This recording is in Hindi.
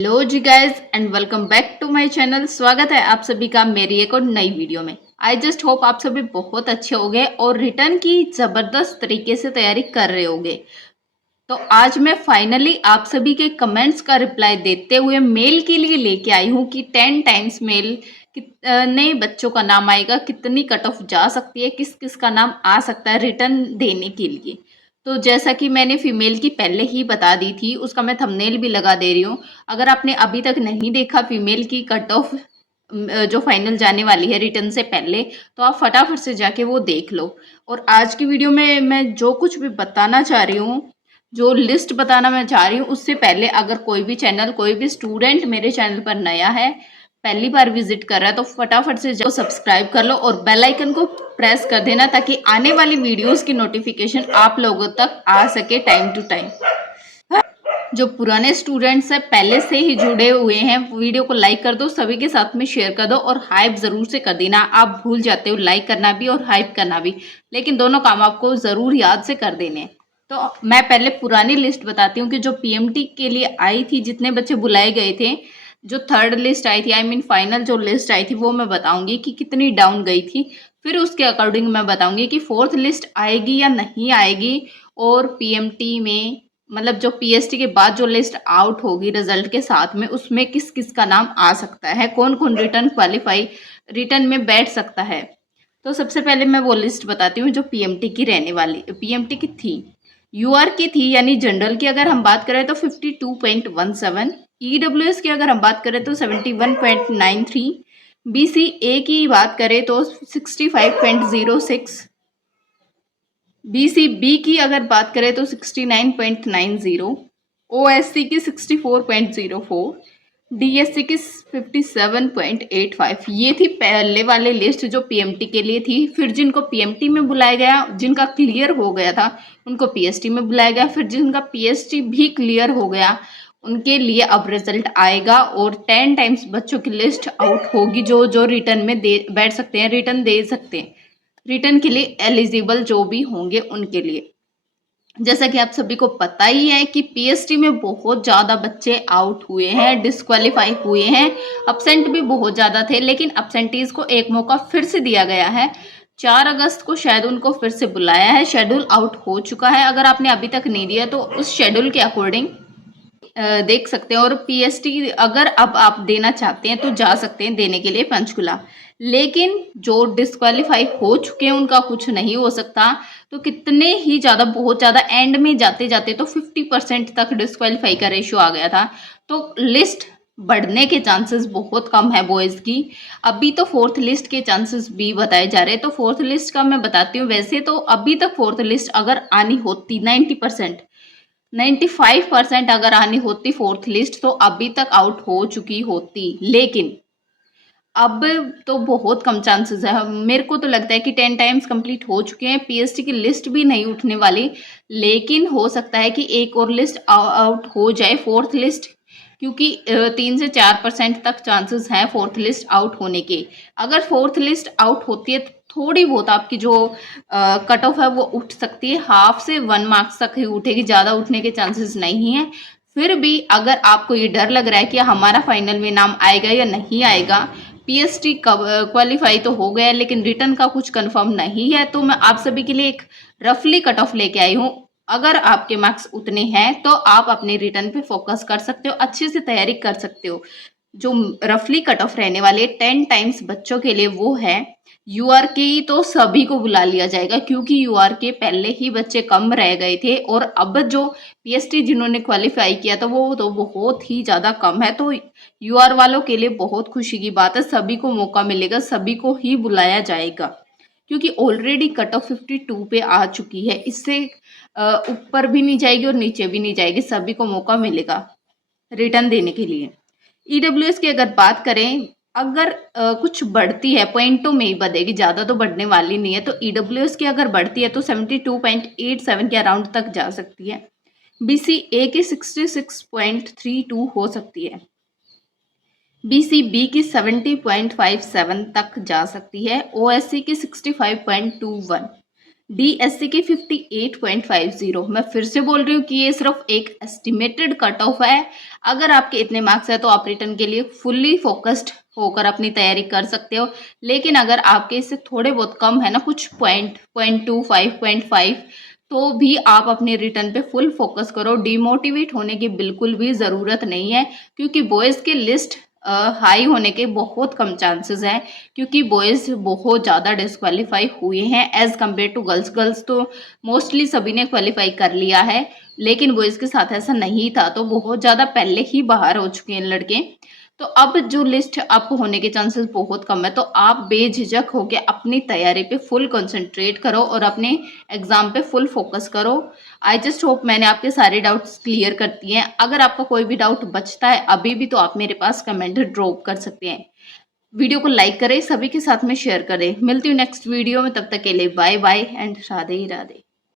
हेलो जी guys and welcome back to my channel. स्वागत है आप सभी का मेरी एक और नई वीडियो में। आई जस्ट होप आप सभी बहुत अच्छे होंगे और रिटर्न की ज़बरदस्त तरीके से तैयारी कर रहे होंगे। तो आज मैं फाइनली आप सभी के कमेंट्स का रिप्लाई देते हुए मेल के लिए लेके आई हूँ कि 10 टाइम्स मेल कितने बच्चों का नाम आएगा, कितनी कट ऑफ जा सकती है, किस किस का नाम आ सकता है रिटर्न देने के लिए। तो जैसा कि मैंने फीमेल की पहले ही बता दी थी, उसका मैं थंबनेल भी लगा दे रही हूँ। अगर आपने अभी तक नहीं देखा फीमेल की कट ऑफ जो फाइनल जाने वाली है रिटर्न से पहले, तो आप फटाफट से जाके वो देख लो। और आज की वीडियो में मैं जो कुछ भी बताना चाह रही हूँ, जो लिस्ट बताना मैं चाह रही हूँ, उससे पहले अगर कोई भी चैनल, कोई भी स्टूडेंट मेरे चैनल पर नया है, पहली बार विजिट कर रहा है, तो फटाफट से जाओ सब्सक्राइब कर लो और बेल आइकन को प्रेस कर देना ताकि आने वाली वीडियोस की नोटिफिकेशन आप लोगों तक आ सके टाइम टू टाइम। जो पुराने स्टूडेंट्स हैं, पहले से ही जुड़े हुए हैं, वीडियो को लाइक कर दो, सभी के साथ में शेयर कर दो और हाइप ज़रूर से कर देना। आप भूल जाते हो लाइक करना भी और हाइप करना भी, लेकिन दोनों काम आपको ज़रूर याद से कर देने। तो मैं पहले पुरानी लिस्ट बताती हूँ कि जो पीएमटी के लिए आई थी, जितने बच्चे बुलाए गए थे, जो थर्ड लिस्ट आई थी, आई मीन फाइनल जो लिस्ट आई थी, वो मैं बताऊंगी कि कितनी डाउन गई थी। फिर उसके अकॉर्डिंग मैं बताऊंगी कि फोर्थ लिस्ट आएगी या नहीं आएगी। और पीएमटी में मतलब जो पीएसटी के बाद जो लिस्ट आउट होगी रिजल्ट के साथ में, उसमें किस किस का नाम आ सकता है, कौन कौन रिटर्न में बैठ सकता है। तो सबसे पहले मैं वो लिस्ट बताती हूँ जो पीएमटी की रहने वाली, पीएमटी की थी, यूआर की थी, यानी जनरल की अगर हम बात करें तो 52.17, ईडब्ल्यूएस की अगर हम बात करें तो 71.93, बीसीए की बात करें तो 65.06, बीसीबी की अगर बात करें तो 69.90, ओएससी की 64.04, डीएससी की 57.85। ये थी पहले वाली लिस्ट जो पीएमटी के लिए थी। फिर जिनको पीएमटी में बुलाया गया, जिनका क्लियर हो गया था, उनको पीएसटी में बुलाया गया। फिर जिनका पीएसटी भी क्लियर हो गया, उनके लिए अब रिजल्ट आएगा और 10 टाइम्स बच्चों की लिस्ट आउट होगी जो जो रिटर्न में दे बैठ सकते हैं, रिटर्न दे सकते हैं, रिटर्न के लिए एलिजिबल जो भी होंगे उनके लिए। जैसा कि आप सभी को पता ही है कि पीएसटी में बहुत ज़्यादा बच्चे आउट हुए हैं, डिस्क्वालीफाई हुए हैं, अपसेंट भी बहुत ज़्यादा थे, लेकिन अपसेंटीज को एक मौका फिर से दिया गया है। 4 अगस्त को शायद उनको फिर से बुलाया है, शेड्यूल आउट हो चुका है। अगर आपने अभी तक नहीं दिया तो उस शेड्यूल के अकॉर्डिंग देख सकते हैं। और पीएसटी अगर अब आप देना चाहते हैं तो जा सकते हैं देने के लिए पंचकुला, लेकिन जो डिस्क्वालीफाई हो चुके हैं उनका कुछ नहीं हो सकता। तो कितने ही ज़्यादा, बहुत ज़्यादा एंड में जाते जाते तो 50% तक डिस्क्वालीफाई का रेशियो आ गया था। तो लिस्ट बढ़ने के चांसेस बहुत कम है बॉयज़ की। अभी तो फोर्थ लिस्ट के चांसेस भी बताए जा रहे हैं। तो फोर्थ लिस्ट का मैं बताती हूँ। वैसे तो अभी तक फोर्थ लिस्ट अगर आनी होती 90%, 95% अगर आनी होती फोर्थ लिस्ट, तो अभी तक आउट हो चुकी होती। लेकिन अब तो बहुत कम चांसेस है। मेरे को तो लगता है कि 10 टाइम्स कंप्लीट हो चुके हैं, पीएसटी की लिस्ट भी नहीं उठने वाली। लेकिन हो सकता है कि एक और लिस्ट आउट हो जाए, फोर्थ लिस्ट, क्योंकि 3 से 4% तक चांसेस हैं फोर्थ लिस्ट आउट होने के। अगर फोर्थ लिस्ट आउट होती है तो थोड़ी बहुत आपकी जो कट ऑफ है वो उठ सकती है, हाफ से 1 मार्क्स तक ही उठेगी, ज़्यादा उठने के चांसेस नहीं है। फिर भी अगर आपको ये डर लग रहा है कि हमारा फाइनल में नाम आएगा या नहीं आएगा, पीएसटी क्वालिफाई तो हो गया लेकिन रिटर्न का कुछ कंफर्म नहीं है, तो मैं आप सभी के लिए एक रफली कट ऑफ लेके आई हूँ। अगर आपके मार्क्स उतने हैं तो आप अपने रिटर्न पे फोकस कर सकते हो, अच्छे से तैयारी कर सकते हो। जो रफली कट ऑफ रहने वाले 10 टाइम्स बच्चों के लिए वो है यूआर के। तो सभी को बुला लिया जाएगा क्योंकि यूआर के पहले ही बच्चे कम रह गए थे और अब जो पीएसटी जिन्होंने क्वालिफाई किया था वो तो बहुत ही ज़्यादा कम है। तो यूआर वालों के लिए बहुत खुशी की बात है, सभी को मौका मिलेगा, सभी को ही बुलाया जाएगा क्योंकि ऑलरेडी कट ऑफ 52 पे आ चुकी है। इससे ऊपर भी नहीं जाएगी और नीचे भी नहीं जाएगी, सभी को मौका मिलेगा रिटर्न देने के लिए। ईडब्ल्यूएस की अगर बात करें, अगर कुछ बढ़ती है, पॉइंटों में ही बढ़ेगी, ज़्यादा तो बढ़ने वाली नहीं है। तो ईडब्ल्यूएस की अगर बढ़ती है तो 72.87 के अराउंड तक जा सकती है। बीसीए की 66.32 हो सकती है। बीसीबी की 70.57 तक जा सकती है। ओएससी की 65.21, डीएससी की 58.50। मैं फिर से बोल रही हूँ कि ये सिर्फ एक एस्टिमेटेड कट ऑफ है। अगर आपके इतने मार्क्स है तो आप रिटर्न के लिए फुल्ली फोकस्ड होकर अपनी तैयारी कर सकते हो। लेकिन अगर आपके इससे थोड़े बहुत कम है ना, कुछ पॉइंट 25 0.5, तो भी आप अपने रिटर्न पे फुल फोकस करो। डिमोटिवेट होने की बिल्कुल भी ज़रूरत नहीं है, क्योंकि बॉयज़ के लिस्ट हाई होने के बहुत कम चांसेस हैं, क्योंकि बॉयज़ बहुत ज़्यादा डिस्क्वालीफाई हुए हैं as compare to girls. Girls तो मोस्टली सभी ने क्वालिफाई कर लिया है, लेकिन बॉयज़ के साथ ऐसा नहीं था, तो बहुत ज़्यादा पहले ही बाहर हो चुके हैं लड़के। तो अब जो लिस्ट अप होने के चांसेस बहुत कम है, तो आप बेझिझक होके अपनी तैयारी पे फुल कंसंट्रेट करो और अपने एग्ज़ाम पे फुल फोकस करो। आई जस्ट होप मैंने आपके सारे डाउट्स क्लियर कर दिए हैं। अगर आपका कोई भी डाउट बचता है अभी भी, तो आप मेरे पास कमेंट ड्रॉप कर सकते हैं। वीडियो को लाइक करें, सभी के साथ में शेयर करें। मिलती हूँ नेक्स्ट वीडियो में, तब तक के लिए bye bye and Radhe Radhe.